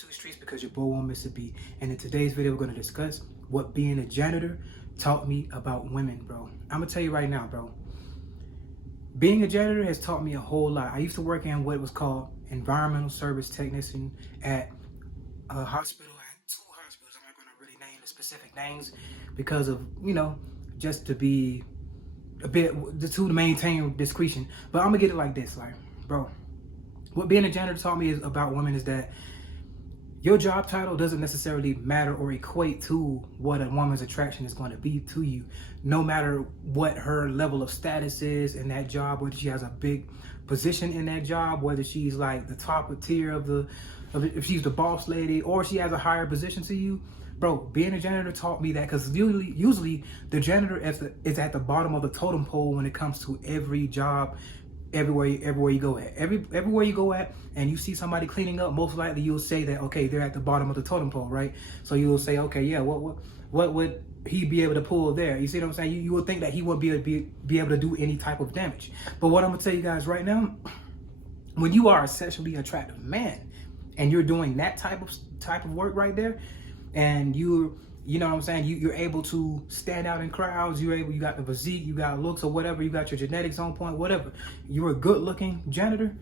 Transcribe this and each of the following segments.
to the streets because your boy won't miss a beat. And in today's video, we're going to discuss what being a janitor taught me about women, bro. I'm going to tell you right now, bro. Being a janitor has taught me a whole lot. I used to work in what was called environmental service technician at a hospital. I had two hospitals. I'm not going to really name the specific names because of, just to be a bit, to maintain discretion. But I'm going to get it like this, like, bro. What being a janitor taught me about women is that your job title doesn't necessarily matter or equate to what a woman's attraction is going to be to you. No matter what her level of status is in that job, whether she has a big position in that job, whether she's like the top tier of if she's the boss lady or she has a higher position to you, bro, being a janitor taught me that, because usually the janitor is at the bottom of the totem pole when it comes to every job. Everywhere you go at, everywhere you go at, and you see somebody cleaning up, most likely you'll say that, okay, they're at the bottom of the totem pole, right? So you'll say, okay, yeah, what would he be able to pull there? You see what I'm saying? You would think that he wouldn't be able to do any type of damage. But what I'm gonna tell you guys right now, when you are a sexually attractive man and you're doing that type of work right there, and you know what I'm saying, you're able to stand out in crowds, you got the physique, you got looks or whatever, you got your genetics on point, whatever. You're a good looking janitor.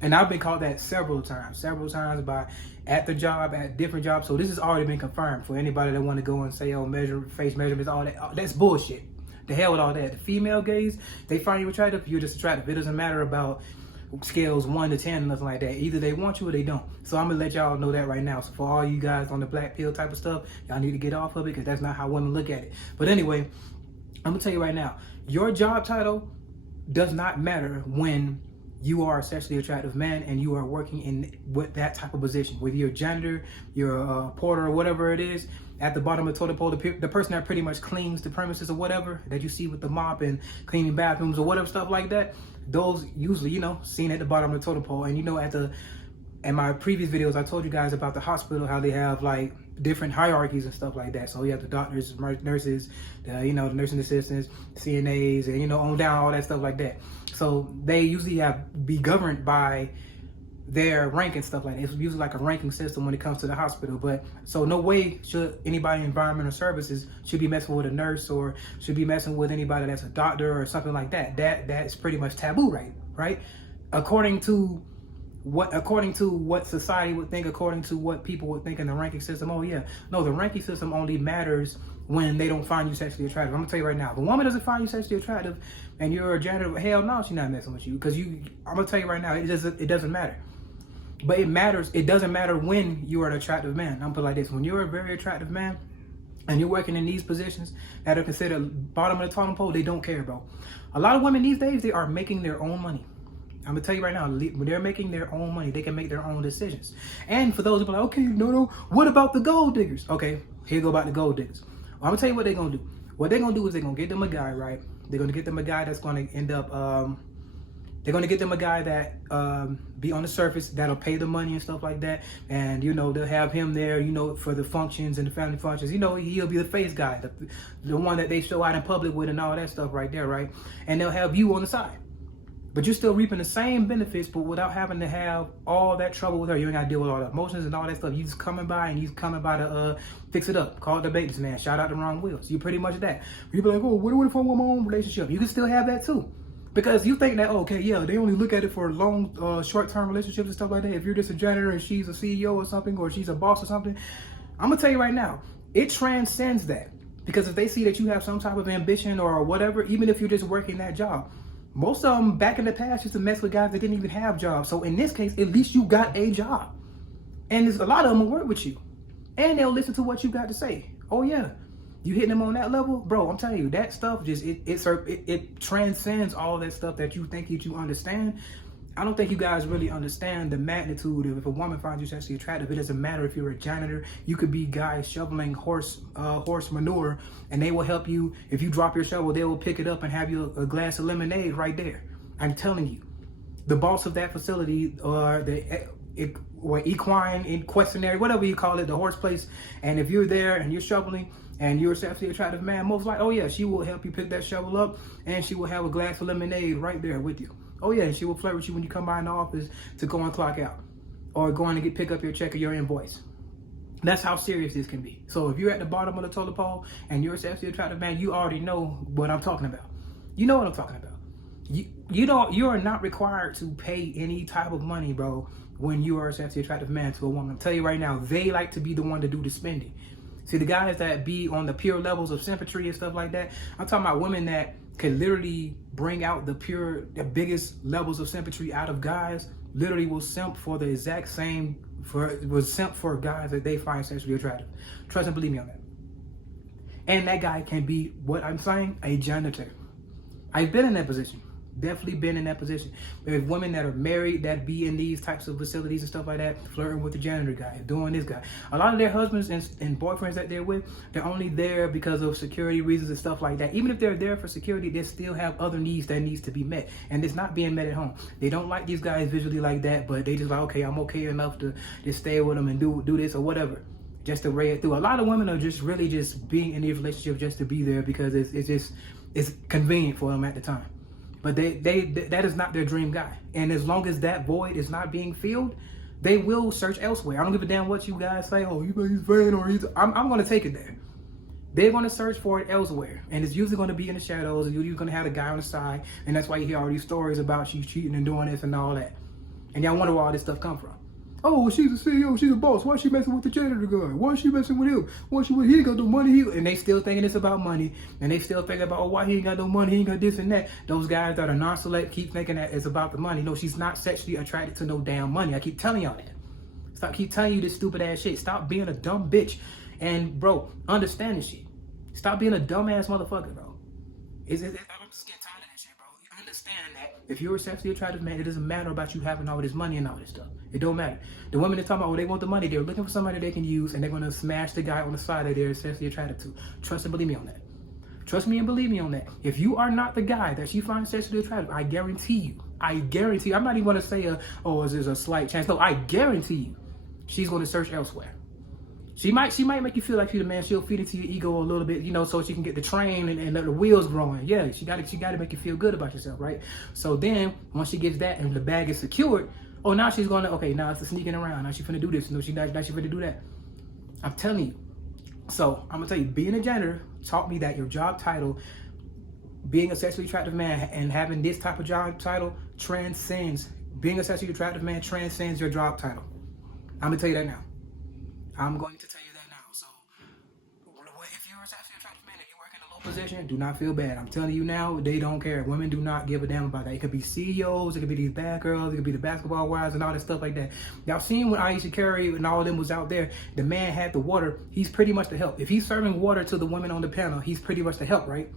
And I've been called that several times at the job, at different jobs. So this has already been confirmed for anybody that want to go and say, oh, face measurements, all that. That's bullshit. The hell with all that. The female gaze, they find you attractive, you're just attractive. It doesn't matter about scales 1 to 10, nothing like that. Either they want you or they don't. So I'm gonna let y'all know that right now. So for all you guys on the black pill type of stuff, y'all need to get off of it, because that's not how women look at it. But anyway, I'm gonna tell you right now, your job title does not matter when you are a sexually attractive man and you are working in with that type of position. Whether you're a janitor, you're a porter, or whatever it is, at the bottom of the totem pole, the person that pretty much cleans the premises or whatever that you see with the mop and cleaning bathrooms or whatever stuff like that, those usually, seen at the bottom of the totem pole. And in my previous videos, I told you guys about the hospital, how they have like different hierarchies and stuff like that. So you have the doctors, nurses, the nursing assistants, CNAs, and on down, all that stuff like that. So they usually be governed by their rank and stuff like that. It's usually like a ranking system when it comes to the hospital. But so no way should anybody in environmental services should be messing with a nurse or should be messing with anybody that's a doctor or something like that. That's pretty much taboo, right? According to what society would think, according to what people would think in the ranking system. Oh yeah, no, the ranking system only matters when they don't find you sexually attractive. I'm gonna tell you right now, if a woman doesn't find you sexually attractive and you're a janitor, hell no, she's not messing with you, because I'm gonna tell you right now, it doesn't matter. But it matters. It doesn't matter when you are an attractive man. I'm gonna put it like this: when you're a very attractive man and you're working in these positions that are considered bottom of the totem pole, they don't care, bro. A lot of women these days, they are making their own money. I'm gonna tell you right now, when they're making their own money, they can make their own decisions. And for those who are like, okay, no, what about the gold diggers? Okay, here go about the gold diggers. Well, I'm gonna tell you what they're gonna do. What they're gonna do is they're gonna get them a guy, right? They're gonna get them a guy that's gonna end up, they're gonna get them a guy that be on the surface, that'll pay the money and stuff like that. And they'll have him there, for the functions and the family functions. He'll be the face guy, the one that they show out in public with and all that stuff right there, right? And they'll have you on the side. But you're still reaping the same benefits, but without having to have all that trouble with her. You ain't gotta deal with all the emotions and all that stuff. You just coming by to fix it up. Call it the maintenance man. Shout out the wrong wheels. You pretty much that. People are like, oh, what if I want my own relationship? You can still have that too. Because you think that, okay, yeah, they only look at it for long, short-term relationships and stuff like that. If you're just a janitor and she's a CEO or something, or she's a boss or something, I'm gonna tell you right now, it transcends that. Because if they see that you have some type of ambition or whatever, even if you're just working that job, most of them back in the past used to mess with guys that didn't even have jobs. So in this case, at least you got a job. And there's a lot of them will work with you. And they'll listen to what you got to say. Oh yeah, you hitting them on that level? Bro, I'm telling you, that stuff just, it transcends all that stuff that you think you understand. I don't think you guys really understand the magnitude of if a woman finds you sexually attractive. It doesn't matter if you're a janitor. You could be guys shoveling horse manure, and they will help you. If you drop your shovel, they will pick it up and have you a glass of lemonade right there. I'm telling you, the boss of that facility, or equestrian, whatever you call it, the horse place, and if you're there and you're shoveling and you're a sexually attractive man, most likely, oh yeah, she will help you pick that shovel up, and she will have a glass of lemonade right there with you. Oh yeah, and she will flirt with you when you come by in the office to go and clock out. or going to pick up your check or your invoice. That's how serious this can be. So if you're at the bottom of the totem pole and you're a sexually attractive man, you already know what I'm talking about. You know what I'm talking about. You are not required to pay any type of money, bro, when you are a sexually attractive man to a woman. I'm telling you right now, they like to be the one to do the spending. See, the guys that be on the pure levels of sympathy and stuff like that, I'm talking about women that can literally bring out the biggest levels of sympathy out of guys, literally will simp for the exact same, will simp for guys that they find sexually attractive. Trust and believe me on that. And that guy can be, what I'm saying, a janitor. I've been in that position. Definitely been in that position. There's women that are married that be in these types of facilities and stuff like that, flirting with the janitor guy, doing this guy. A lot of their husbands and boyfriends that they're with, they're only there because of security reasons and stuff like that. Even if they're there for security, they still have other needs that needs to be met, and it's not being met at home. They don't like these guys visually like that, but they just like, okay, I'm okay enough to just stay with them and do this or whatever, just to ray it through. A lot of women are just really just being in these relationships just to be there because it's convenient for them at the time. But that is not their dream guy. And as long as that void is not being filled, they will search elsewhere. I don't give a damn what you guys say. Oh, he's vain or he's... I'm going to take it there. They're going to search for it elsewhere. And it's usually going to be in the shadows. And you're going to have a guy on the side. And that's why you hear all these stories about she's cheating and doing this and all that. And y'all wonder where all this stuff come from. Oh, she's a CEO, she's a boss. Why is she messing with the janitor guy? Why is she messing with him? He ain't got no money. And they still thinking it's about money. And they still thinking about, oh, why he ain't got no money? He ain't got this and that. Those guys that are non-select keep thinking that it's about the money. No, she's not sexually attracted to no damn money. I keep telling y'all that. Keep telling you this stupid ass shit. Stop being a dumb bitch. And bro, understand this shit. Stop being a dumbass motherfucker, bro. I'm just getting tired of that shit, bro. You understand that if you're a sexually attractive man, it doesn't matter about you having all this money and all this stuff. It don't matter. The women that talking about, oh, they want the money, they're looking for somebody they can use, and they're going to smash the guy on the side that they're sexually attracted to. Trust and believe me on that. Trust me and believe me on that. If you are not the guy that she finds sexually attractive, I guarantee you, I'm not even going to say, there's a slight chance. No, I guarantee you, she's going to search elsewhere. She might make you feel like she's the man. She'll feed into your ego a little bit, so she can get the train and the wheels growing. Yeah, she got to make you feel good about yourself, right? So then, once she gets that and the bag is secured, now she's going to, okay, now it's sneaking around. Now she's finna do this. No, she's finna do that. I'm telling you. So, I'm going to tell you, being a janitor taught me that your job title, being a sexually attractive man and having this type of job title being a sexually attractive man transcends your job title. I'm going to tell you that now. I'm going to tell you that now. So, if you're a sexually attractive man and you work in a low position, do not feel bad. I'm telling you now, they don't care. Women do not give a damn about that. It could be CEOs, it could be these bad girls, it could be the basketball wives and all that stuff like that. Y'all seen when Aisha Curry and all of them was out there, the man had the water. He's pretty much the help. If he's serving water to the women on the panel, he's pretty much the help, right?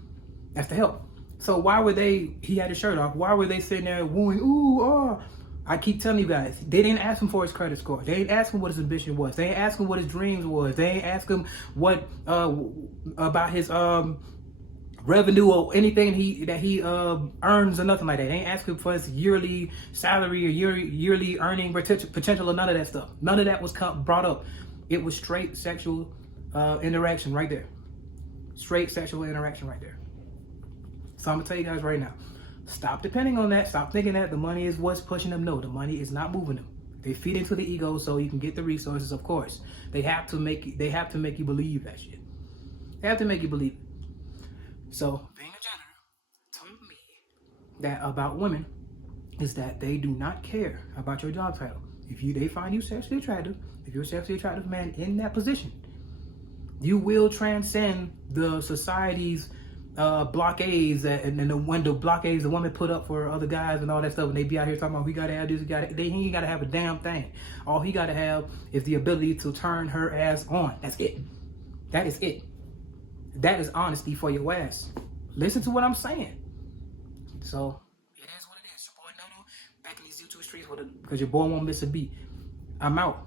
That's the help. So why were he had his shirt off, why were they sitting there wooing, ooh, oh? I keep telling you guys, they didn't ask him for his credit score. They didn't ask him what his ambition was. They didn't ask him what his dreams was. They didn't ask him what about his revenue or anything that he earns or nothing like that. They ain't ask him for his yearly salary or yearly earning potential or none of that stuff. None of that was brought up. It was straight sexual interaction right there. Straight sexual interaction right there. So I'm gonna tell you guys right now. Stop depending on that. Stop thinking that the money is what's pushing them. No, the money is not moving them. They feed into the ego so you can get the resources, of course. They have to make you believe that shit. They have to make you believe it. So being a janitor told me that about women is that they do not care about your job title. If they find you sexually attractive, if you're a sexually attractive man in that position, you will transcend the society's blockades and the blockades the women put up for other guys and all that stuff, and they be out here talking about we gotta have this, he ain't gotta have a damn thing. All he gotta have is the ability to turn her ass on. That's it. That is it. That is honesty for your ass. Listen to what I'm saying. So it is what it is. Your boy Nono back in these YouTube streets because your boy won't miss a beat. I'm out.